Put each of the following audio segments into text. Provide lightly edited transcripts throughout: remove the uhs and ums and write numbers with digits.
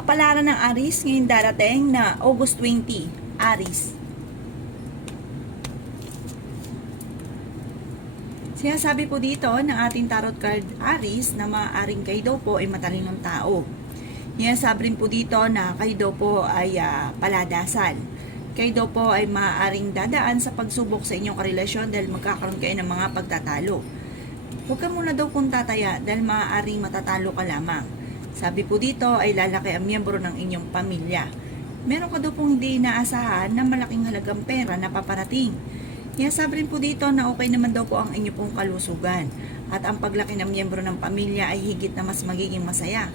Kapalaran ng Aries ngayong darating na August 20, Aries. Sinasabi po dito ng ating tarot card Aries na maaaring kayo daw po ay matalinong tao. Sinasabi rin po dito na kayo daw po ay paladasan. Kayo daw po ay maaaring dadaan sa pagsubok sa inyong karelasyon dahil magkakaroon kayo ng mga pagtatalo. Huwag ka muna daw pong tataya dahil maaaring matatalo ka lamang. Sabi po dito ay lalaki ang miyembro ng inyong pamilya. Meron ka daw pong hindi inaasahan na malaking halagang pera na paparating. Sabi rin po dito na okay naman daw po ang inyong pong kalusugan at ang paglaki ng miyembro ng pamilya ay higit na mas magiging masaya.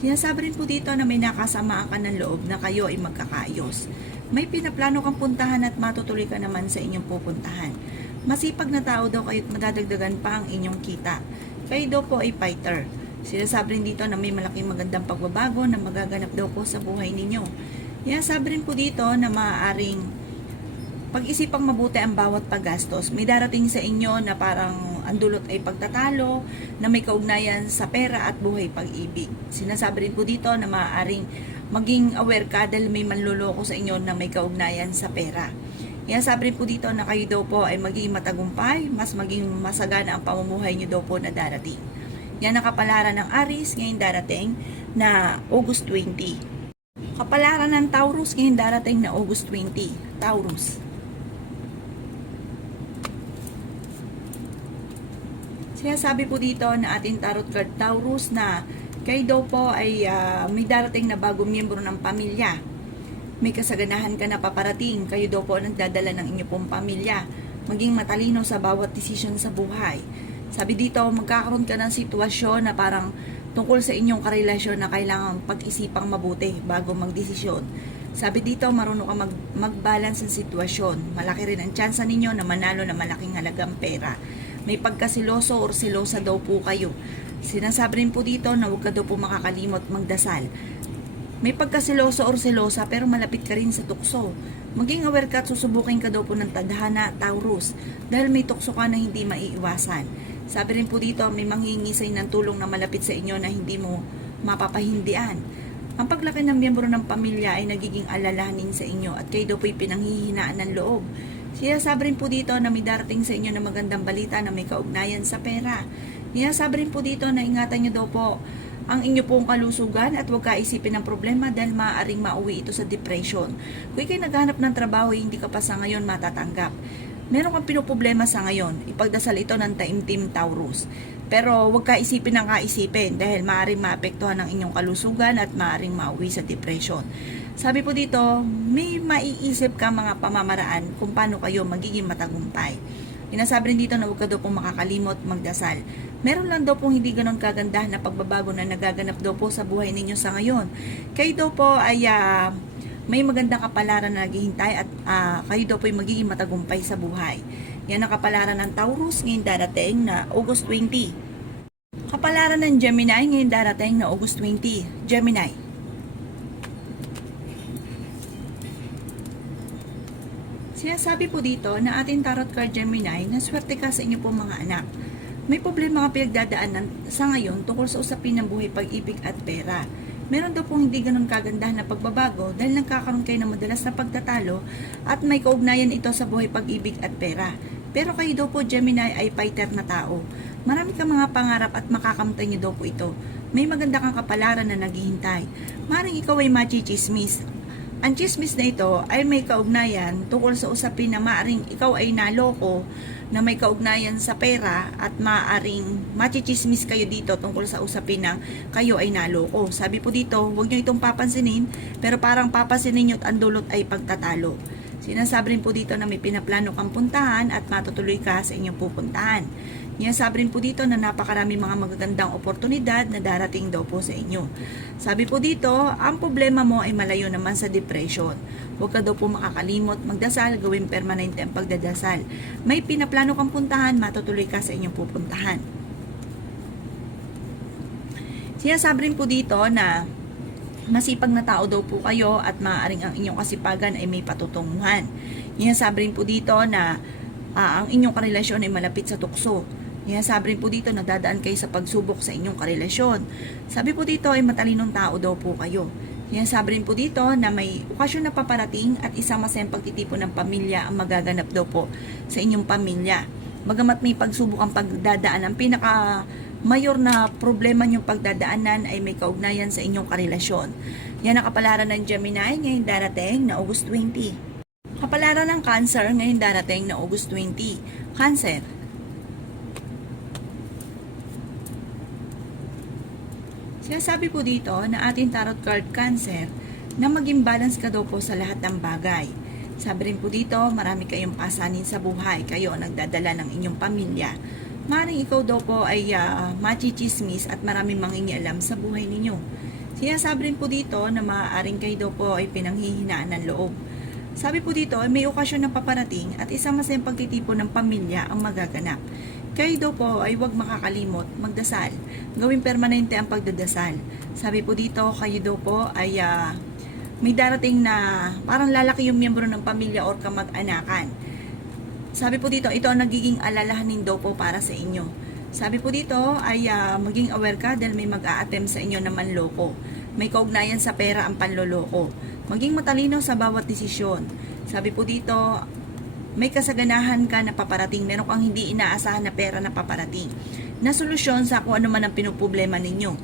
Sinasabi rin po dito na may nakasamaan ka ng loob na kayo ay magkakaayos. May pinaplano kang puntahan at matutuloy ka naman sa inyong pupuntahan. Masipag na tao daw kayo at madadagdagan pa ang inyong kita. Kayo daw po ay fighter. Sinasabi rin dito na may malaking magandang pagbabago na magaganap daw po sa buhay ninyo. Sabi rin po dito na maaaring pag-isipang mabuti ang bawat paggastos. May darating sa inyo na parang ang dulot ay pagtatalo na may kaugnayan sa pera at buhay pag-ibig. Sinasabi rin po dito na maaaring maging aware ka dahil may manloloko sa inyo na may kaugnayan sa pera. Sabi rin po dito na kayo daw po ay maging matagumpay, mas maging masagana ang pamumuhay nyo daw po na darating. Yan ang kapalaran ng Aries ngayong darating na August 20. Kapalaran ng Taurus ngayong darating na August 20. Taurus. Sinasabi po dito na ating tarot card Taurus na kayo daw po ay may darating na bagong miyembro ng pamilya. May kasaganahan ka na paparating. Kayo daw po nagdadala ng inyong pong pamilya. Maging matalino sa bawat desisyon sa buhay. Sabi dito, magkakaroon ka ng sitwasyon na parang tungkol sa inyong karelasyon na kailangan pag-isipang mabuti bago magdesisyon. Sabi dito, marunong ka mag-balance ng sitwasyon. Malaki rin ang tsansa ninyo na manalo na malaking halagang pera. May pagkasiloso or silosa daw po kayo. Sinasabi rin po dito na huwag ka daw po makakalimot magdasal. May pagkasiloso or silosa pero malapit ka rin sa tukso. Maging aware ka at susubukin ka daw po ng tadhana, Taurus, dahil may tukso ka na hindi maiiwasan. Sabi rin po dito, may manghihingi sa ng tulong na malapit sa inyo na hindi mo mapapahindian. Ang paglaki ng miyembro ng pamilya ay nagiging alalahanin sa inyo at kayo daw po'y pinanghihinaan ng loob. Sinasabi rin po dito na may darating sa inyo na magandang balita na may kaugnayan sa pera. Sinasabi rin po dito na ingatan nyo daw po ang inyo pong kalusugan at huwag kaisipin ng problema dahil maaaring mauwi ito sa depression. Kung ikay naghanap ng trabaho, hindi ka pa sa ngayon matatanggap. Meron kang pinoproblema sa ngayon, ipagdasal ito ng taimtim Taurus. Pero huwag ka isipin ng kaisipin dahil maaaring maapektuhan ang inyong kalusugan at maaaring mauwi sa depression. Sabi po dito, may maiisip ka mga pamamaraan kung paano kayo magiging matagumpay. Sinasabi rin dito na huwag ka daw pong makakalimot magdasal. Meron lang daw pong hindi ganon kagandahan na pagbabago na nagaganap daw po sa buhay ninyo sa ngayon. Kayo daw po ay may magandang kapalaran na naghihintay at kayo daw po ay magiging matagumpay sa buhay. Yan ang kapalaran ng Taurus ngayong darating na August 20. Kapalaran ng Gemini ngayong darating na August 20. Gemini. Sinasabi po dito na ating tarot card Gemini na swerte ka sa inyo pong mga anak. May problema ka pinagdadaanan sa ngayon tungkol sa usapin ng buhay, pag-ibig at pera. Meron daw pong hindi ganun kagandahan na pagbabago dahil nagkakaroon kayo ng madalas na pagtatalo at may kaugnayan ito sa buhay, pag-ibig at pera. Pero kayo daw po Gemini ay fighter na tao. Marami kang mga pangarap at makakamtan niyo daw po ito. May maganda kang kapalaran na naghihintay. Maring ikaw ay machichismis. Ang chismis na ito ay may kaugnayan tungkol sa usapin na maaring ikaw ay naloko na may kaugnayan sa pera at maaring machichismis kayo dito tungkol sa usapin na kayo ay naloko. Sabi po dito, huwag nyo itong papansinin pero parang papansinin nyo at ang dulot ay pagtatalo. Sinasabi rin po dito na may pinaplano kang puntahan at matutuloy ka sa inyong pupuntahan. Sinasabi rin po dito na napakarami mga magagandang oportunidad na darating daw po sa inyo. Sabi po dito, ang problema mo ay malayo naman sa depression. Huwag ka daw po makakalimot, magdasal, gawing permanente ang pagdadasal. May pinaplano kang puntahan, matutuloy ka sa inyong pupuntahan. Sinasabi rin po dito na masipag na tao daw po kayo at maaaring ang inyong kasipagan ay may patutunguhan. Sinasabi rin po dito na ang inyong karelasyon ay malapit sa tukso. Sabi rin po dito na dadaan kayo sa pagsubok sa inyong karelasyon. Sabi po dito ay matalinong tao daw po kayo. Yan, sabi rin po dito na may okasyon na paparating at isang masayang pagtitipon ng pamilya ang magaganap daw po sa inyong pamilya. Bagamat may pagsubok ang pagdadaan, ang pinaka mayor na problema niyong pagdadaanan ay may kaugnayan sa inyong karelasyon. Yan ang kapalaran ng Gemini ngayong darating na August 20. Kapalaran ng Cancer ngayong darating na August 20. Cancer. Sinasabi po dito na ating tarot card Cancer na maging balance ka daw po sa lahat ng bagay. Sabi rin po dito, marami kayong pasanin sa buhay. Kayo ang nagdadala ng inyong pamilya. Maring ikaw daw po ay machichismis at maraming mangingialam sa buhay ninyo. Sinasabi rin po dito na maaaring kayo daw po ay pinanghihinaan ng loob. Sabi po dito, may okasyon na paparating at isang masayang pagtitipon ng pamilya ang magaganap. Kayo daw po ay huwag makakalimot, magdasal. Gawing permanente ang pagdadasal. Sabi po dito, kayo daw po ay may darating na parang lalaki yung miyembro ng pamilya or kamag-anakan. Sabi po dito, ito ang nagiging alalahanin daw po para sa inyo. Sabi po dito ay maging aware ka dahil may mag-a-attempt sa inyo na manloko. May kaugnayan sa pera ang panloloko. Maging matalino sa bawat desisyon. Sabi po dito, may kasaganahan ka na paparating, meron kang hindi inaasahan na pera na paparating, na solusyon sa kung ano man ang pinoproblema ninyo.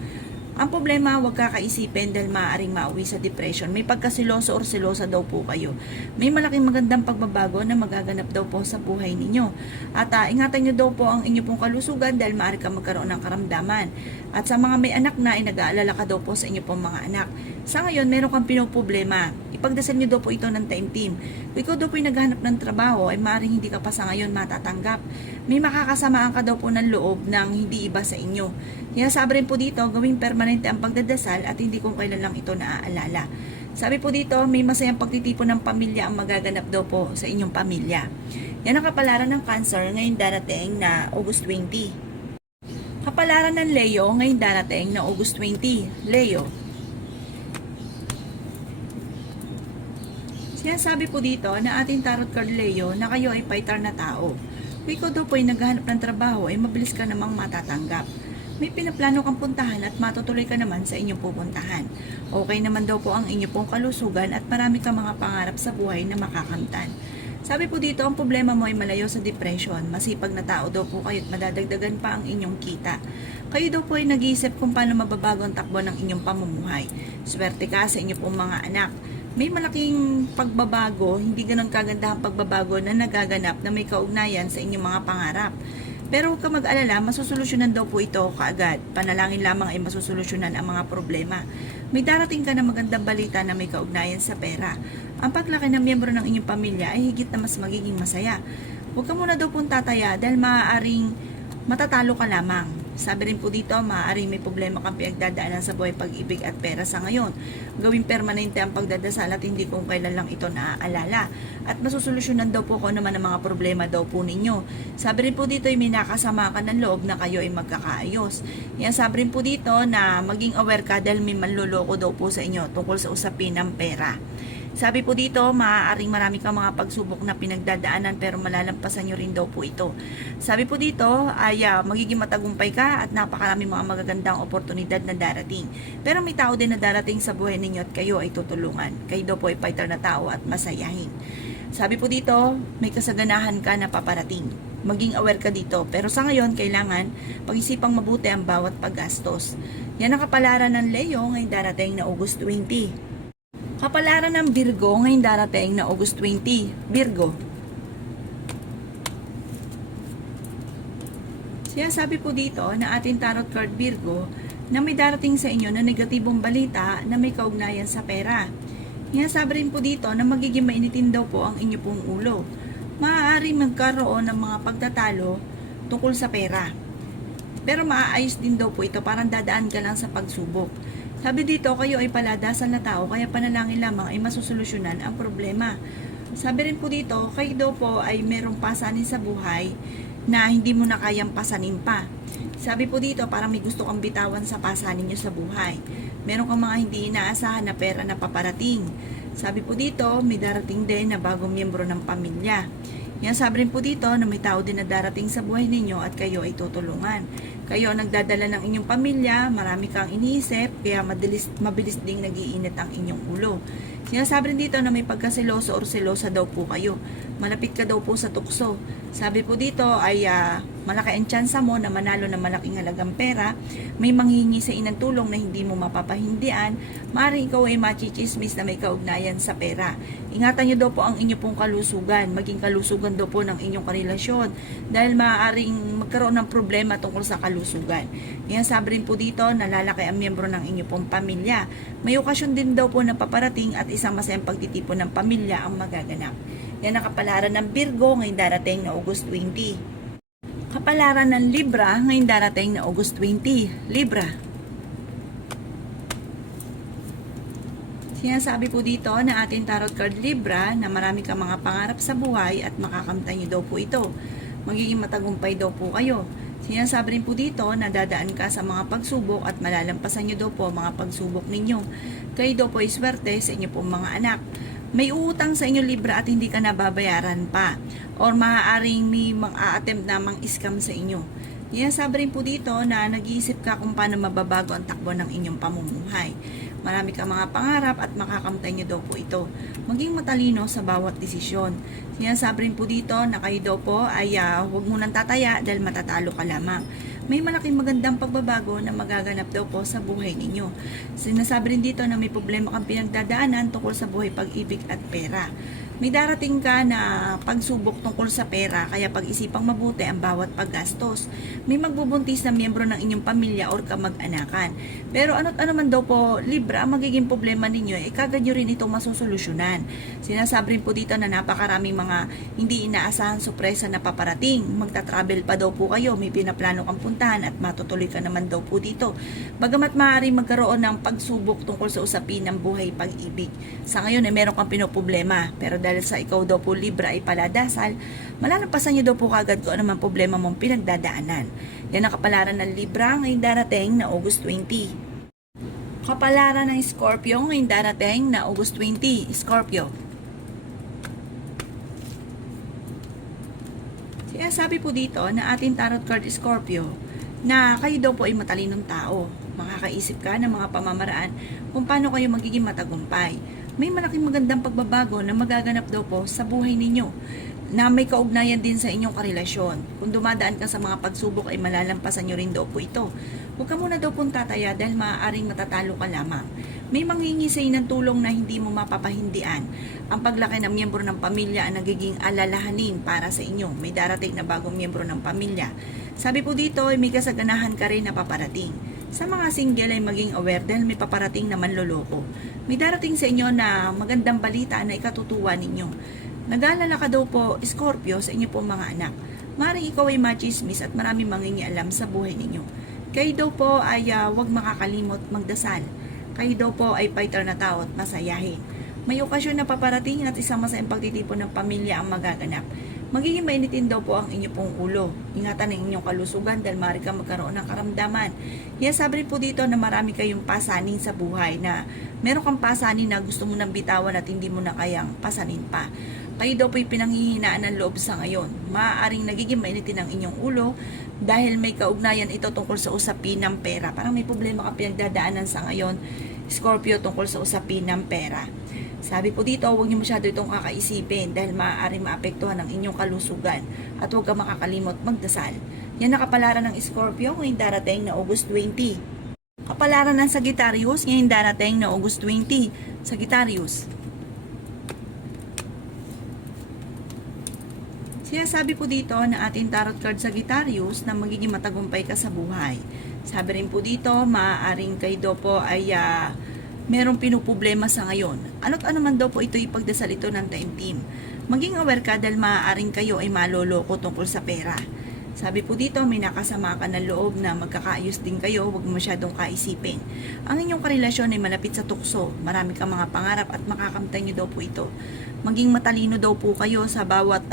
Ang problema, huwag kakaisipin dahil maaaring mauwi sa depression. May pagkasiloso or silosa daw po kayo. May malaking magandang pagbabago na magaganap daw po sa buhay ninyo. At ingatan nyo daw po ang inyo pong kalusugan dahil maaari ka magkaroon ng karamdaman. At sa mga may anak na, nag-aalala ka daw po sa inyo pong mga anak. Sa ngayon, meron kang pinoproblema. Ipagdasal nyo daw po ito ng time-team. Kung ikaw daw po yung naghahanap ng trabaho, ay maaaring hindi ka pa sa ngayon matatanggap. May makakasamaan ka daw po ng loob ng hindi iba sa inyo. Kaya sabi rin po dito, gawing permanente ang pagdadasal at hindi kung kailan lang ito naaalala. Sabi po dito, may masayang pagtitipon ng pamilya ang magaganap daw po sa inyong pamilya. Yan ang kapalaran ng Cancer ngayong darating na August 20. Kapalaran ng Leo ngayong darating na August 20. Leo. Sinasabi po dito na ating tarot card Leo na kayo ay fighter na tao. Kung ikaw daw po ay naghahanap ng trabaho ay mabilis ka namang matatanggap. May pinaplano kang puntahan at matutuloy ka naman sa inyong pupuntahan. Okay naman daw po ang inyong pong kalusugan at marami kang mga pangarap sa buhay na makakamtan. Sabi po dito, ang problema mo ay malayo sa depression. Masipag na tao daw po kayo at madadagdagan pa ang inyong kita. Kayo daw po ay nag-iisip kung paano mababago ang takbo ng inyong pamumuhay. Swerte ka sa inyong pong mga anak. May malaking pagbabago, hindi ganun kaganda ang pagbabago na nagaganap na may kaugnayan sa inyong mga pangarap. Pero huwag ka mag-alala, masusolusyonan daw po ito kaagad. Panalangin lamang ay masusolusyonan ang mga problema. May darating ka na magandang balita na may kaugnayan sa pera. Ang paglaki ng miyembro ng inyong pamilya ay higit na mas magiging masaya. Huwag ka muna daw pong tataya dahil maaaring matatalo ka lamang. Sabi rin po dito, maaaring may problema kang pinagdadaanan sa buhay, pag-ibig at pera sa ngayon. Gawing permanente ang pagdadasal at hindi kung kailan lang ito naaalala. At masusolusyonan daw po kung naman ang mga problema daw po ninyo. Sabi rin po dito, may nakasama ka ng loob na kayo ay magkakaayos. Yan, sabi rin po dito na maging aware ka dahil may manloloko daw po sa inyo tungkol sa usapin ng pera. Sabi po dito, maaaring marami kang mga pagsubok na pinagdadaanan pero malalampasan nyo rin daw po ito. Sabi po dito ay magiging matagumpay ka at napakarami mga magagandang oportunidad na darating. Pero may tao din na darating sa buhay ninyo at kayo ay tutulungan. Kayo daw po ay fighter na tao at masayahin. Sabi po dito, may kasaganahan ka na paparating. Maging aware ka dito. Pero sa ngayon, kailangan pag-isipang mabuti ang bawat paggastos. Yan ang kapalaran ng Leo ngayong darating na August 20. Kapalaran ng Virgo ngayong darating na August 20. Virgo. Sinasabi po dito na ating tarot card Virgo na may darating sa inyo na negatibong balita na may kaugnayan sa pera. Sinasabi rin po dito na magiging mainitin daw po ang inyo pong ulo. Maaari magkaroon ng mga pagtatalo tungkol sa pera. Pero maaayos din daw po ito, parang dadaan ka lang sa pagsubok. Sabi dito, kayo ay paladasal na tao, kaya panalangin lamang ay masusolusyonan ang problema. Sabi rin po dito, kayo daw po ay merong pasanin sa buhay na hindi mo na kayang pasanin pa. Sabi po dito, parang may gusto kang bitawan sa pasanin nyo sa buhay. Meron kang mga hindi inaasahan na pera na paparating. Sabi po dito, may darating din na bagong miyembro ng pamilya. Yan, sabi rin po dito na may tao din na darating sa buhay ninyo at kayo ay tutulungan. Kayo ang nagdadala ng inyong pamilya, marami kang iniisip, kaya mabilis ding nagiinit ang inyong ulo. Sinasabi rin dito na may pagkaseloso or selosa daw po kayo. Malapit ka daw po sa tukso. Sabi po dito ay malaki ang tsansa mo na manalo ng malaking halagang pera. May manghihingi sa inang tulong na hindi mo mapapahindian. Maaaring ikaw ay machichismis na may kaugnayan sa pera. Ingatan nyo daw po ang inyo pong kalusugan. Maging kalusugan daw po ng inyong karelasyon. Dahil maaaring magkaroon ng problema tungkol sa kalusugan. Ngayon sabi rin po dito na lalaki ang miyembro ng inyong pong pamilya. May okasyon din daw po na paparating at isang masayang pagtitipon ng pamilya ang magaganap. Yan ang kapalaran ng Virgo ngayong darating na August 20. Kapalaran ng Libra ngayong darating na August 20. Libra. Sinasabi po dito na ating tarot card Libra na marami kang mga pangarap sa buhay at makakamtan nyo daw po ito. Magiging matagumpay daw po kayo. Sinasabi rin po dito na dadaan ka sa mga pagsubok at malalampasan nyo daw po mga pagsubok ninyo. Kayo daw po ay swerte sa inyo pong mga anak. May uutang sa inyo Libra at hindi ka nababayaran pa. Or maaaring may mag-a-attempt na mang-scam sa inyo. Sinasabi rin po dito na nag-iisip ka kung paano mababago ang takbo ng inyong pamumuhay. Marami kang mga pangarap at makakamtan nyo daw po ito. Maging matalino sa bawat desisyon. Sinasabi rin po dito na kayo daw po ay huwag mo nang tataya dahil matatalo ka lamang. May malaking magandang pagbabago na magaganap daw po sa buhay ninyo. Sinasabi rin dito na may problema kang pinagdadaanan tungkol sa buhay, pag-ibig at pera. May darating ka na pagsubok tungkol sa pera, kaya pag-isipang mabuti ang bawat paggastos. May magbubuntis na miyembro ng inyong pamilya or kamag-anakan. Pero ano't ano man daw po, Libra, ang magiging problema ninyo, kagad nyo rin itong masusolusyonan. Sinasabi rin po dito na napakaraming mga hindi inaasahan sorpresa na paparating. Magta-travel pa daw po kayo, may pinaplano kang puntahan at matutuloy ka naman daw po dito. Bagamat maaaring magkaroon ng pagsubok tungkol sa usapin ng buhay, pag-ibig. Sa ngayon ay meron kang pinoproblema, pero dahil sa ikaw daw po Libra ay paladasal, malalampasan niyo daw po kagad kung ano man problema mong pinagdadaanan. Yan ang kapalaran ng Libra ngayong darating na August 20. Kapalaran ng Scorpio ngayong darating na August 20. Scorpio. Sabi po dito na ating tarot card Scorpio na kayo daw po ay matalinong tao. Makakaisip ka ng mga pamamaraan kung paano kayo magiging matagumpay. May malaking magandang pagbabago na magaganap daw po sa buhay ninyo na may kaugnayan din sa inyong karelasyon. Kung dumadaan ka sa mga pagsubok ay malalampasan nyo rin daw po ito. Huwag ka muna daw pong tataya dahil maaaring matatalo ka lamang. May manghingi sa ng tulong na hindi mo mapapahindian. Ang paglaki ng miyembro ng pamilya ang nagiging alalahanin para sa inyo. May darating na bagong miyembro ng pamilya. Sabi po dito ay may kasaganahan ka rin na paparating. Sa mga single ay maging aware dahil may paparating na manloloko. May darating sa inyo na magandang balita na ikatutuwa ninyo. Nag-aalala ka daw po, Scorpio, sa inyo pong mga anak. Maaaring ikaw ay machismis at marami mangingialam sa buhay ninyo. Kayo daw po ay huwag makakalimot magdasal. Kayo daw po ay fighter na tao at masayahin. May okasyon na paparating at isang masayang pagtitipon ng pamilya ang magaganap. Magiging mainitin daw po ang inyo pong ulo. Ingatan ang inyong kalusugan dahil maaari kang magkaroon ng karamdaman. Kaya sabi po dito na marami kayong pasanin sa buhay na meron kang pasanin na gusto mo nang bitawan at hindi mo na kayang pasanin pa. Kayo daw po'y pinanghihinaan ng loob sa ngayon. Maaaring nagiging mainitin ang inyong ulo dahil may kaugnayan ito tungkol sa usapin ng pera. Parang may problema ka pinagdadaanan sa ngayon, Scorpio, tungkol sa usapin ng pera. Sabi po dito, huwag niyo masyado itong kakaisipin dahil maaaring maapektuhan ang inyong kalusugan at huwag ka makakalimot magdasal. Yan ang kapalaran ng Scorpio ngayong darating na August 20. Kapalaran ng Sagittarius ngayong darating na August 20. Sagittarius. Sinasabi po dito na ating tarot card Sagittarius na magiging matagumpay ka sa buhay. Sabi rin po dito, maaaring kayo daw po ay merong pinuproblema sa ngayon. Ano't ano man daw po ito ipagdasal ito ng time team. Maging aware ka dahil maaaring kayo ay maloloko tungkol sa pera. Sabi po dito, may nakasama ka ng loob na magkakaayos din kayo, huwag masyadong kaisipin. Ang inyong karelasyon ay malapit sa tukso. Marami kang mga pangarap at makakamtan nyo daw po ito. Maging matalino daw po kayo sa bawat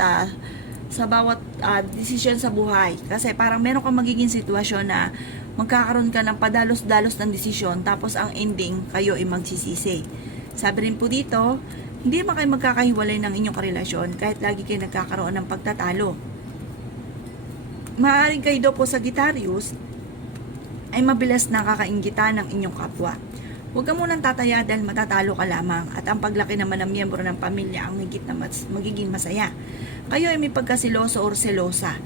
desisyon sa buhay. Kasi parang meron kang magiging sitwasyon na magkakaroon ka ng padalos-dalos ng desisyon tapos ang ending kayo ay magsisisi. Sabi rin po dito, hindi naman kayo magkakahiwalay ng inyong karelasyon kahit lagi kayo nagkakaroon ng pagtatalo. Maaaring kayo daw po Sagittarius ay mabilis nakakainggitan ng inyong kapwa. Huwag ka munang tataya dahil matatalo ka lamang at ang paglaki naman ng miyembro ng pamilya ang higit na magiging masaya. Kayo ay may pagkasiloso or selosa.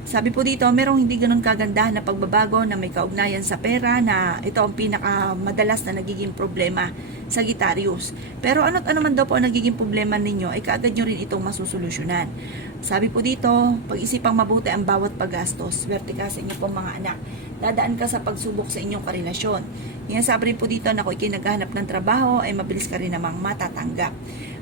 Sabi po dito, merong hindi ganun kagandahan na pagbabago na may kaugnayan sa pera na ito ang pinakamadalas na nagiging problema sa Sagittarius. Pero ano't ano man daw po ang nagiging problema ninyo ay kaagad nyo rin itong masusolusyonan. Sabi po dito, pag-isipang mabuti ang bawat paggastos. Swerte ka sa inyo pong mga anak. Dadaan ka sa pagsubok sa inyong karelasyon. Yan sabi rin po dito na kung ikinaghahanap ng trabaho ay mabilis ka rin namang matatanggap.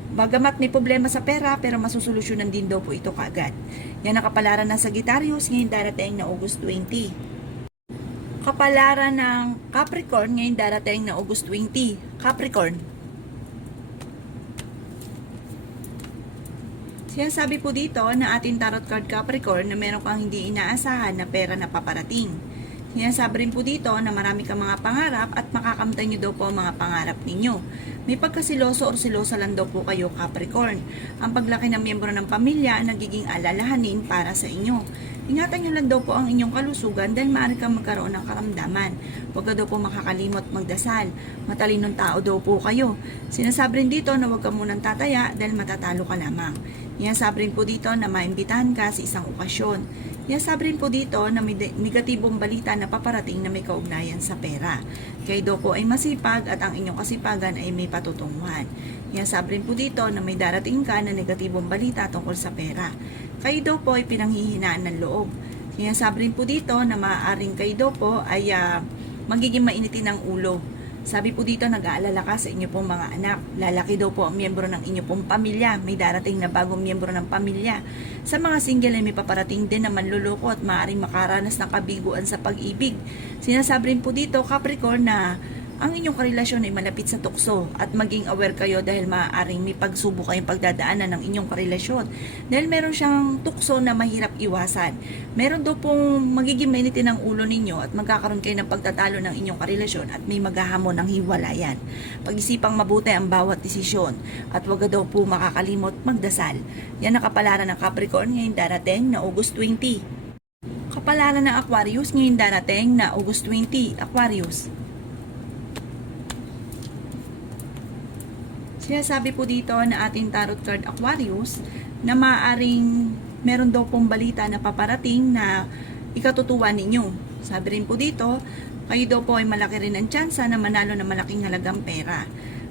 Bagamat may problema sa pera pero masusolusyonan din daw po ito kaagad. Yan ang kapalaran ng Sagittarius ngayon darating na August 20. Kapalaran ng Capricorn ngayon darating na August 20. Capricorn. Sabi po dito na ating tarot card Capricorn na meron kang hindi inaasahan na pera na paparating. Sabi rin po dito na marami kang mga pangarap at makakamtan nyo daw po ang mga pangarap ninyo. May pagkasiloso or silosa lang daw po kayo Capricorn. Ang paglaki ng miyembro ng pamilya nagiging alalahanin para sa inyo. Ingatan nyo lang daw po ang inyong kalusugan dahil maaari kang magkaroon ng karamdaman. Huwag ka daw po makakalimot magdasal. Matalinong tao daw po kayo. Sinasabi rin dito na huwag ka munang tataya dahil matatalo ka lamang. Sabi rin po dito na maimbitahan ka sa isang okasyon. Sabi rin po dito na may negatibong balita na paparating na may kaugnayan sa pera. Kayo daw po ay masipag at ang inyong kasipagan ay may patutunguhan. Sabi rin po dito na may darating ka na negatibong balita tungkol sa pera. Kayo daw po ay pinanghihinaan ng loob. Sabi rin po dito na maaaring kayo daw po ay magiging mainitin ng ulo. Sabi po dito, nag-aalala ka sa inyo pong mga anak. Lalaki daw po ang miyembro ng inyo pong pamilya. May darating na bagong miyembro ng pamilya. Sa mga single ay may paparating din na manluloko at maaaring makaranas ng kabiguan sa pag-ibig. Sinasabi rin po dito, Capricorn, na ang inyong karelasyon ay malapit sa tukso at maging aware kayo dahil maaaring may pagsubok kayong pagdadaanan ng inyong karelasyon. Dahil meron siyang tukso na mahirap iwasan. Meron daw pong magiging mainitin ang ulo ninyo at magkakaroon kayo ng pagtatalo ng inyong karelasyon at may maghahamon ng hiwalayan. Pag-isipang mabuti ang bawat desisyon at huwag daw po makakalimot magdasal. Yan ang kapalaran ng Capricorn ngayon darating na August 20. Kapalaran ng Aquarius ngayon darating na August 20. Aquarius. Sabi po dito na ating tarot card Aquarius na maaaring meron daw pong balita na paparating na ikatutuwa ninyo. Sabi rin po dito, kayo daw po ay malaki rin ang tsansa na manalo ng malaking halagang pera.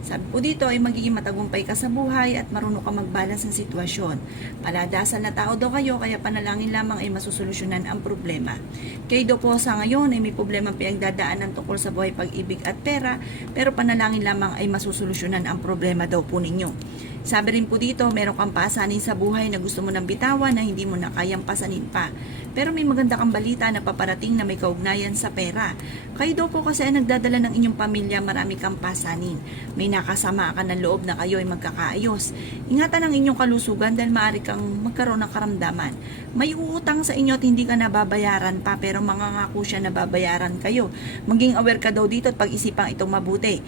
Sabi po dito ay magiging matagumpay ka sa buhay at marunong ka mag-balance ng sitwasyon. Paladasan na tao daw kayo kaya panalangin lamang ay masusolusyonan ang problema. Kayo daw po sa ngayon ay may problema pinagdadaanan tungkol sa buhay, pag-ibig at pera, pero panalangin lamang ay masusolusyonan ang problema daw po ninyo. Sabi rin po dito, meron kang pasanin sa buhay na gusto mo nang bitawan na hindi mo na kayang pasanin pa. Pero may maganda kang balita na paparating na may kaugnayan sa pera. Kayo daw po kasi ay nagdadala ng inyong pamilya, marami kang pasanin. May nakasama ka ng loob na kayo ay magkakaayos. Ingatan ang inyong kalusugan dahil maaari kang magkaroon ng karamdaman. May uutang sa inyo at hindi ka nababayaran pa pero mangangako siya na babayaran kayo. Maging aware ka daw dito at pag-isipang itong mabuti.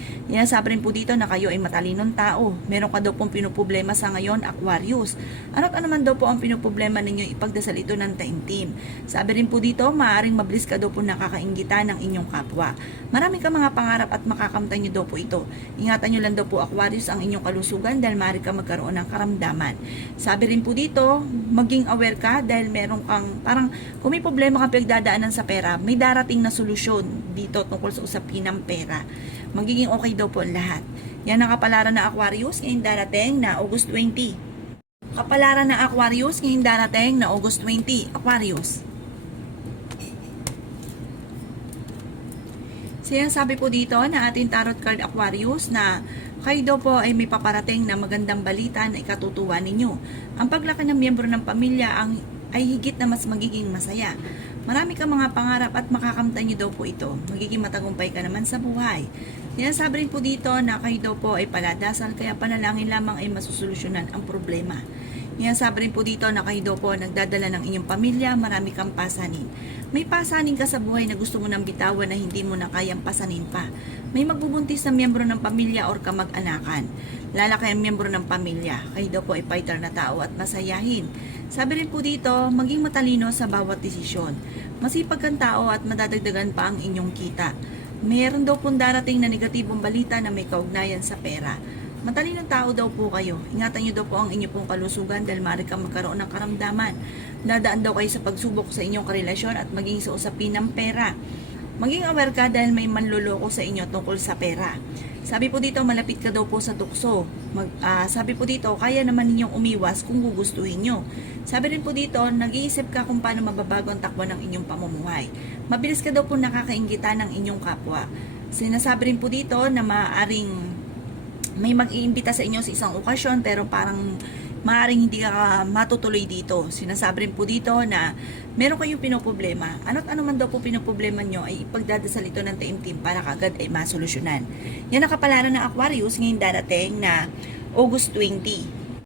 Sabi rin po dito na kayo ay matalinong tao. Meron ka daw pong pinoproblema sa ngayon, Aquarius. Ano't ano man daw po ang pinoproblema ninyo, ipagdasal ito ng taimtim. Sabi rin po dito, maaaring mabilis ka daw po nakakainggitan ng inyong kapwa. Marami ka mga pangarap at makakamtan nyo daw po ito. Ingatan nyo lang daw po Aquarius ang inyong kalusugan dahil maaari ka magkaroon ng karamdaman. Sabi rin po dito, maging aware ka dahil meron kang, parang kung may problema kang pinagdadaanan sa pera, may darating na solusyon dito tungkol sa usapin ng pera. Magiging okay daw po ang lahat. Yan ang kapalaran ng Aquarius ngayong darating na August 20. Kapalaran ng Aquarius ngayong darating na August 20. Aquarius. Sabi po dito na ating tarot card Aquarius na kayo daw po ay may paparating na magandang balita na ikatutuwa ninyo. Ang paglaki ng miyembro ng pamilya ay higit na mas magiging masaya. Marami kang mga pangarap at makakamtan nyo daw po ito. Magiging matagumpay ka naman sa buhay. Sabi rin po dito na kayo daw po ay paladasal kaya panalangin lamang ay masusolusyonan ang problema. Yan, sabi rin po dito na kayo daw po nagdadala ng inyong pamilya, marami kang pasanin. May pasanin ka sa buhay na gusto mo nang bitawan na hindi mo na kayang pasanin pa. May magbubuntis na miyembro ng pamilya or kamag-anakan. Lalaki ang miyembro ng pamilya. Kayo daw po ay fighter na tao at masayahin. Sabi rin po dito, maging matalino sa bawat desisyon. Masipag kang tao at madadagdagan pa ang inyong kita. Mayroon daw pong darating na negatibong balita na may kaugnayan sa pera. Matalinong tao daw po kayo. Ingatan nyo daw po ang inyong pong kalusugan dahil maaari kang magkaroon ng karamdaman. Dadaan daw kayo sa pagsubok sa inyong karelasyon at maging sa usapin ng pera. Maging aware ka dahil may manloloko sa inyo tungkol sa pera. Sabi po dito, malapit ka daw po sa tukso. Sabi po dito, kaya naman ninyong umiwas kung gugustuhin nyo. Sabi rin po dito, nag-iisip ka kung paano mababago ang takbo ng inyong pamumuhay. Mabilis ka daw po nakakainggitan ng inyong kapwa. Sinasabi rin po dito na maaaring may mag-iimbita sa inyo sa isang okasyon pero parang maaaring hindi ka matutuloy dito. Sinasabi rin po dito na meron kayong pinoproblema. Ano't ano man daw po pinoproblema nyo ay ipagdadasal ito ng taimtim para kagad ay masolusyonan. Yan ang kapalaran ng Aquarius ngayong darating na August 20.